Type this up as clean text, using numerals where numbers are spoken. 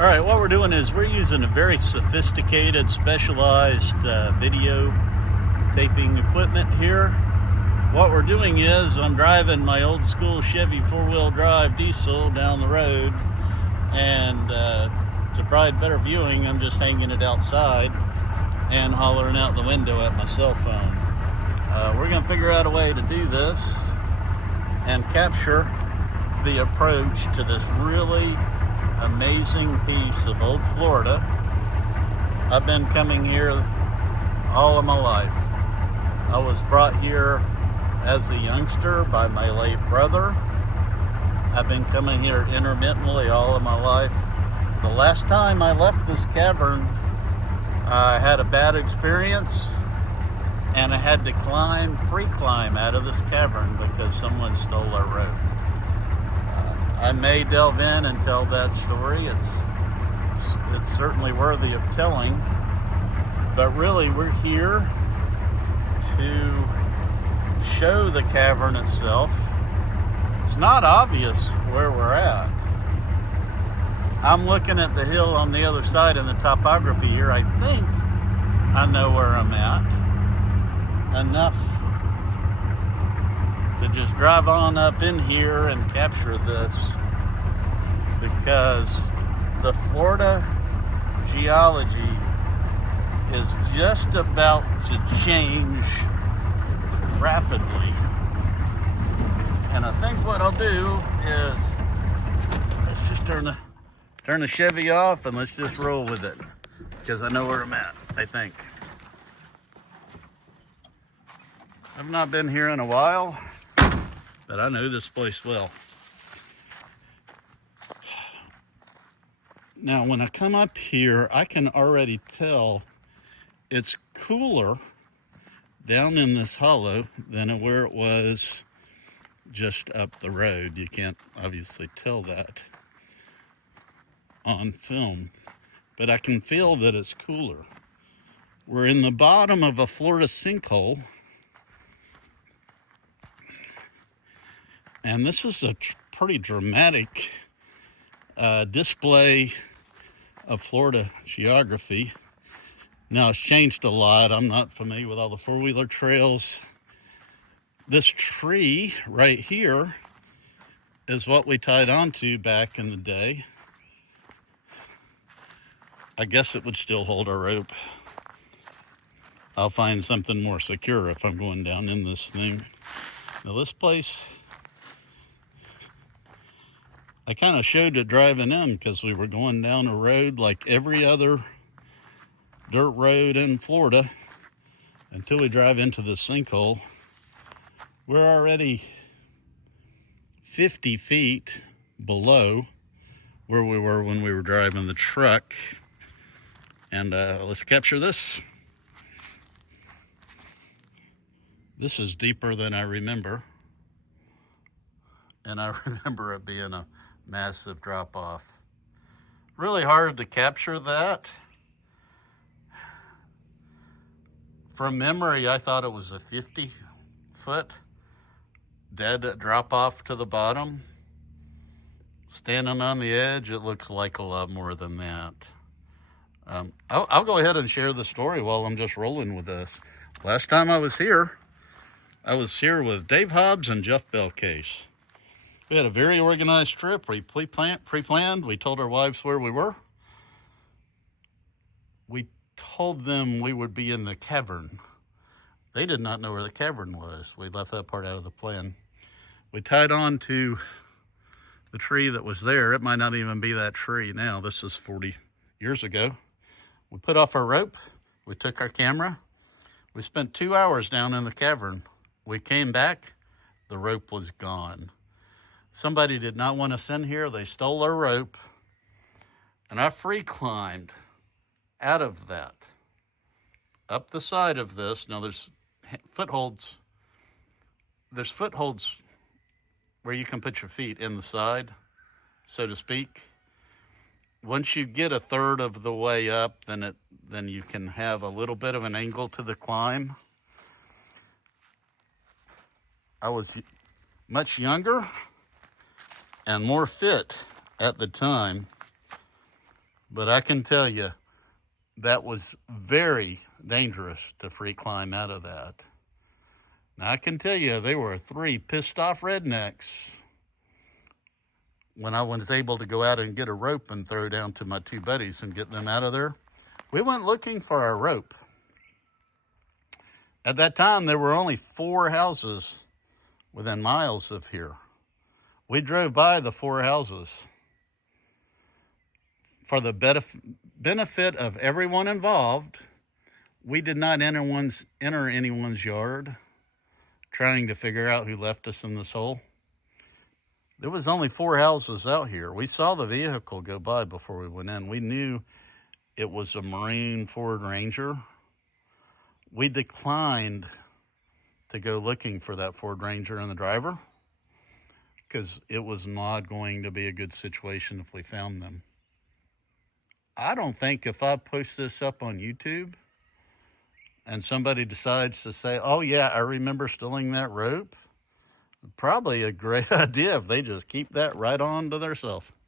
All right, what we're doing is we're using a very sophisticated, specialized video taping equipment here. What we're doing is I'm driving my old school Chevy four-wheel drive diesel down the road, and to provide better viewing, I'm just hanging it outside and hollering out the window at my cell phone. We're going to figure out a way to do this and capture the approach to this really amazing piece of old Florida. I've been coming here all of my life. I was brought here as a youngster by my late brother. I've been coming here intermittently all of my life. The last time I left this cavern, I had a bad experience and I had to free climb out of this cavern because someone stole our rope. I may delve in and tell that story. It's certainly worthy of telling, but really we're here to show the cavern itself. It's not obvious where we're at. I'm looking at the hill on the other side in the topography here. I think I know where I'm at. Enough to just drive on up in here and capture this, because the Florida geology is just about to change rapidly. And I think what I'll do is let's just turn the Chevy off and let's just roll with it, because I know where I'm at, I think. I've not been here in a while, but I know this place well. Now, when I come up here, I can already tell it's cooler down in this hollow than where it was just up the road. You can't obviously tell that on film, but I can feel that it's cooler. We're in the bottom of a Florida sinkhole. And this is a pretty dramatic display of Florida geography. Now, it's changed a lot. I'm not familiar with all the four-wheeler trails. This tree right here is what we tied onto back in the day. I guess it would still hold our rope. I'll find something more secure if I'm going down in this thing. Now, this place, I kind of showed it driving in because we were going down a road like every other dirt road in Florida until we drive into the sinkhole. We're already 50 feet below where we were when we were driving the truck. And let's capture this. This is deeper than I remember. And I remember it being a massive drop off. Really hard to capture that. From memory, I thought it was a 50-foot dead drop off to the bottom. Standing on the edge, it looks like a lot more than that. I'll go ahead and share the story while I'm just rolling with this. Last time I was here with Dave Hobbs and Jeff Belcase. We had a very organized trip. We pre-planned. We told our wives where we were. We told them we would be in the cavern. They did not know where the cavern was. We left that part out of the plan. We tied on to the tree that was there. It might not even be that tree now. This is 40 years ago. We put off our rope. We took our camera. We spent 2 hours down in the cavern. We came back. The rope was gone. Somebody did not want us in here. They stole our rope. And I free climbed out of that, up the side of this. Now there's footholds. There's footholds where you can put your feet in the side, so to speak. Once you get a third of the way up, then you can have a little bit of an angle to the climb. I was much younger and more fit at the time. But I can tell you, that was very dangerous to free climb out of that. Now I can tell you, there were 3 pissed off rednecks when I was able to go out and get a rope and throw down to my 2 buddies and get them out of there. We went looking for our rope. At that time, there were only 4 houses within miles of here. We drove by the 4 houses. For the benefit of everyone involved, we did not enter anyone's yard trying to figure out who left us in this hole. There was only 4 houses out here. We saw the vehicle go by before we went in. We knew it was a maroon Ford Ranger. We declined to go looking for that Ford Ranger and the driver because it was not going to be a good situation if we found them. I don't think if I post this up on YouTube and somebody decides to say, oh yeah, I remember stealing that rope, probably a great idea if they just keep that right on to themselves.